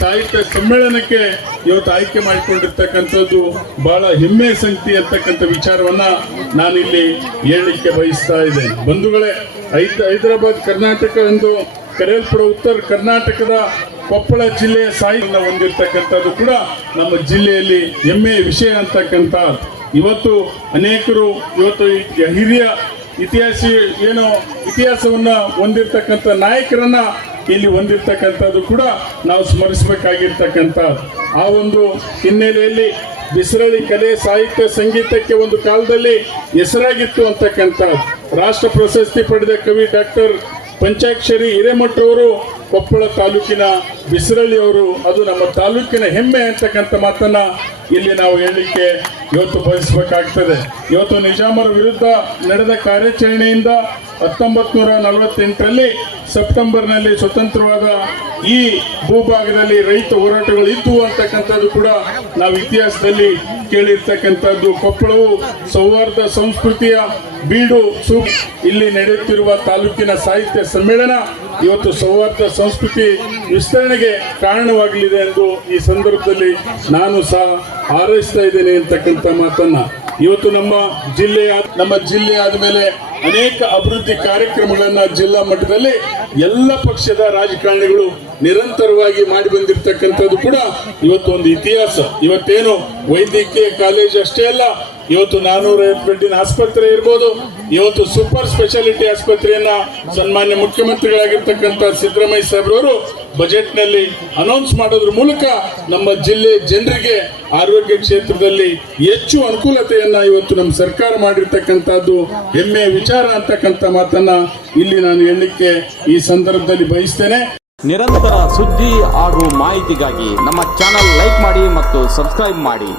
ಸಾಹಿತ್ಯ ಸಮ್ಮೇಳನಕ್ಕೆ ಇವತ್ತು ಆಯ್ಕೆ ಮಾಡಿಕೊಂಡಿರ್ತಕ್ಕಂಥದ್ದು ಬಹಳ ಹೆಮ್ಮೆ ಸಂಗತಿ ಅಂತಕ್ಕಂಥ ವಿಚಾರವನ್ನ ನಾನಿಲ್ಲಿ ಹೇಳಲಿಕ್ಕೆ ಬಯಸ್ತಾ ಇದ್ದೇನೆ. ಬಂಧುಗಳೇ ಹೈದ ಹೈದರಾಬಾದ್ ಕರ್ನಾಟಕ ಎಂದು ಕರೆಯಲ್ಪಡುವ ಉತ್ತರ ಕರ್ನಾಟಕದ ಕೊಪ್ಪಳ ಜಿಲ್ಲೆಯ ಸಾಹಿತ್ಯ ಹೊಂದಿರತಕ್ಕಂಥದ್ದು ಕೂಡ ನಮ್ಮ ಜಿಲ್ಲೆಯಲ್ಲಿ ಹೆಮ್ಮೆಯ ವಿಷಯ ಅಂತಕ್ಕಂಥ ಇವತ್ತು ಅನೇಕರು ಇವತ್ತು ಹಿರಿಯ ಇತಿಹಾಸ ಏನು ಇತಿಹಾಸವನ್ನು ಹೊಂದಿರತಕ್ಕಂಥ ನಾಯಕರನ್ನ ಇಲ್ಲಿ ಹೊಂದಿರ್ತಕ್ಕಂಥದ್ದು ಕೂಡ ನಾವು ಸ್ಮರಿಸಬೇಕಾಗಿರ್ತಕ್ಕಂಥ ಆ ಒಂದು ಹಿನ್ನೆಲೆಯಲ್ಲಿ ಬಿಸಿರಳಿ ಕಲೆ ಸಾಹಿತ್ಯ ಸಂಗೀತಕ್ಕೆ ಒಂದು ಕಾಲದಲ್ಲಿ ಹೆಸರಾಗಿತ್ತು ಅಂತಕ್ಕಂಥ ರಾಷ್ಟ್ರ ಪ್ರಶಸ್ತಿ ಪಡೆದ ಕವಿ ಡಾಕ್ಟರ್ ಪಂಚಾಕ್ಷರಿ ಹಿರೇಮಠರವರು ಕೊಪ್ಪಳ ತಾಲೂಕಿನ ಬಿಸಿರಳಿಯವರು ಅದು ನಮ್ಮ ತಾಲೂಕಿನ ಹೆಮ್ಮೆ ಅಂತಕ್ಕಂಥ ಮಾತನ್ನು ಇಲ್ಲಿ ನಾವು ಹೇಳಲಿಕ್ಕೆ ಇವತ್ತು ಬಯಸಬೇಕಾಗ್ತದೆ. ಇವತ್ತು ನಿಜಾಮರ ವಿರುದ್ಧ ನಡೆದ ಕಾರ್ಯಾಚರಣೆಯಿಂದ ಹತ್ತೊಂಬತ್ತು ನೂರ ನಲವತ್ತೆಂಟರಲ್ಲಿ ಸೆಪ್ಟೆಂಬರ್ನಲ್ಲಿ ಸ್ವತಂತ್ರವಾದ ಈ ಭೂಭಾಗದಲ್ಲಿ ರೈತ ಹೋರಾಟಗಳು ಇದ್ದವು ಅಂತಕ್ಕಂಥದ್ದು ಕೂಡ ನಾವು ಇತಿಹಾಸದಲ್ಲಿ ಕೇಳಿರ್ತಕ್ಕಂಥದ್ದು ಕೊಪ್ಪಳವು ಸೌಹಾರ್ದ ಸಂಸ್ಕೃತಿಯ ಬೀಡು ಸು ಇಲ್ಲಿ ನಡೆಯುತ್ತಿರುವ ತಾಲೂಕಿನ ಸಾಹಿತ್ಯ ಸಮ್ಮೇಳನ ಇವತ್ತು ಸೌಹಾರ್ದ ಸಂಸ್ಕೃತಿ ವಿಸ್ತರಣೆಗೆ ಕಾರಣವಾಗಲಿದೆ ಎಂದು ಈ ಸಂದರ್ಭದಲ್ಲಿ ನಾನು ಸಹ ಹಾರೈಸ್ತಾ ಇದ್ದೇನೆ ಅಂತಕ್ಕಂಥ ಮಾತನ್ನ. ಇವತ್ತು ನಮ್ಮ ಜಿಲ್ಲೆಯ, ನಮ್ಮ ಜಿಲ್ಲೆ ಆದಮೇಲೆ ಅನೇಕ ಅಭಿವೃದ್ಧಿ ಕಾರ್ಯಕ್ರಮಗಳನ್ನ ಜಿಲ್ಲಾ ಮಟ್ಟದಲ್ಲಿ ಎಲ್ಲ ಪಕ್ಷದ ರಾಜಕಾರಣಿಗಳು ನಿರಂತರವಾಗಿ ಮಾಡಿ ಬಂದಿರತಕ್ಕಂಥದ್ದು ಕೂಡ ಇವತ್ತು ಒಂದು ಇತಿಹಾಸ. ಇವತ್ತೇನು ವೈದ್ಯಕೀಯ ಕಾಲೇಜ್ ಅಷ್ಟೇ ಅಲ್ಲ ಇವತ್ತು ನಾನೂರ ಬೆಡ್ಡಿನ ಆಸ್ಪತ್ರೆ ಇರ್ಬೋದು. ಇವತ್ತು ಸೂಪರ್ ಸ್ಪೆಷಾಲಿಟಿ ಆಸ್ಪತ್ರೆಯನ್ನ ಸನ್ಮಾನ್ಯ ಮುಖ್ಯಮಂತ್ರಿಗಳಾಗಿರ್ತಕ್ಕಂಥ ಸಿದ್ದರಾಮಯ್ಯ ಸಾಹೇಬ್ರವರು ಬಜೆಟ್ನಲ್ಲಿ ಅನೌನ್ಸ್ ಮಾಡೋದ್ರ ಮೂಲಕ ನಮ್ಮ ಜಿಲ್ಲೆ ಜನರಿಗೆ ಆರೋಗ್ಯ ಕ್ಷೇತ್ರದಲ್ಲಿ ಹೆಚ್ಚು ಅನುಕೂಲತೆಯನ್ನ ಇವತ್ತು ನಮ್ಮ ಸರ್ಕಾರ ಮಾಡಿರ್ತಕ್ಕಂಥದ್ದು ಹೆಮ್ಮೆಯ ವಿಚಾರ ಅಂತಕ್ಕಂಥ ಮಾತನ್ನ ಇಲ್ಲಿ ನಾನು ಹೇಳಲಿಕ್ಕೆ ಈ ಸಂದರ್ಭದಲ್ಲಿ ಬಯಸ್ತೇನೆ. ನಿರಂತರ ಸುದ್ದಿ ಹಾಗೂ ಮಾಹಿತಿಗಾಗಿ ನಮ್ಮ ಚಾನಲ್ ಲೈಕ್ ಮಾಡಿ ಮತ್ತು ಸಬ್ಸ್ಕ್ರೈಬ್ ಮಾಡಿ.